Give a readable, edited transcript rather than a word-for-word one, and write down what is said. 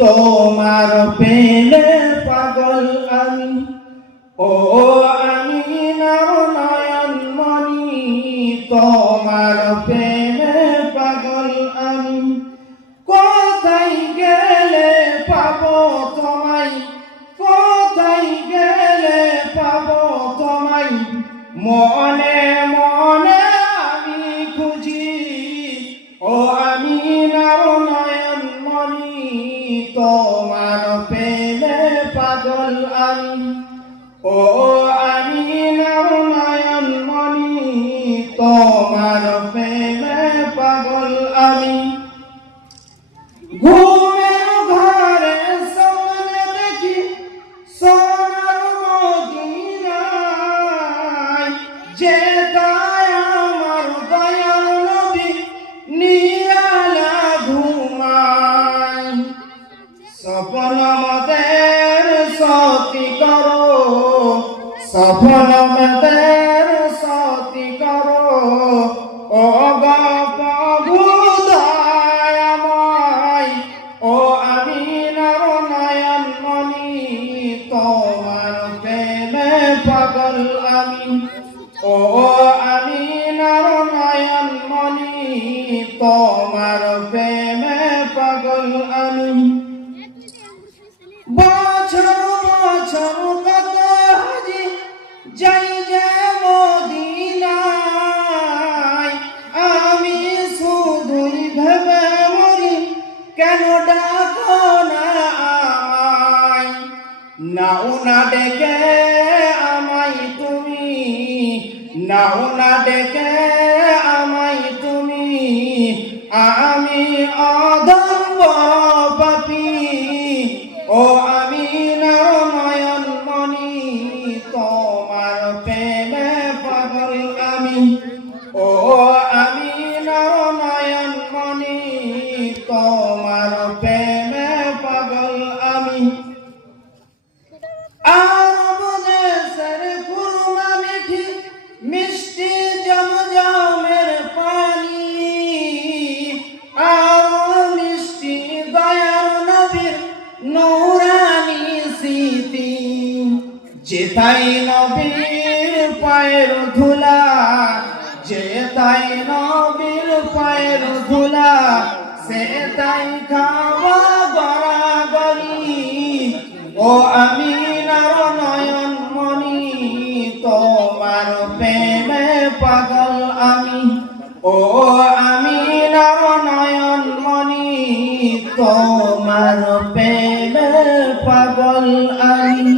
তোমার প্রেমে পাগল আমি। ও আমিনার নয়ন মনি তোমার প্রেমে পাগল আমি। কোথায় গেলে পাবো তোমায়, কোথায় গেলে পাবো তোমায়, মনে মনে আমি খুঁজি। ও আমিনার নয়ন মনি তোমার প্রেমে পাগল আমি। ও আমিনার নয়ন মনি তোমার প্রেমে পাগল আমি। ঘুমের ঘরে স্বপ্নে দেখি সোনার মদিনায়, যেথায় আমার দয়াল নবী নিরালা ঘুমায়। স্বপ্ন মদের সতী করো, স্বপ্ন মদের সতী করো, ও গো প্রভু দয়াময়। ও আমিনার নয়ন মনি তোমার প্রেমে পাগল আমি। ও আমিনার নয়ন মনি তোমার প্রেমে পাগল আমি। বছর বছর কত হাজি যাই যে মদিনায়, আমি শুধুই ভেবে মরি কেন ডাকো না আমায়। নাও না ডেকে আমায় তুমি, নাও না ডেকে আমায় তুমি, আমি অধম পাপী। ও আমিনার নয়ন মনি তোমার প্রেমে পাগল আমি। ও আমিনার নয়ন মনি তোমার প্রেমে পাগল আমি। আরব দেশের খুরমা মিঠি মিষ্টি জমজমের পানি, আর মিষ্টি দয়ার নবীর নূরানি স্মৃতি। যেথায় নবীর পায়ের ধুলা, যেথায় নবীর পায়ের ধুলা, সেথায় খাওয়া গড়াগড়ি। ও আমিনার নয়ন মনি তোমার প্রেমে পাগল আমি। ও আমিনার নয়ন মনি তোমার প্রেমে পাগল আমি।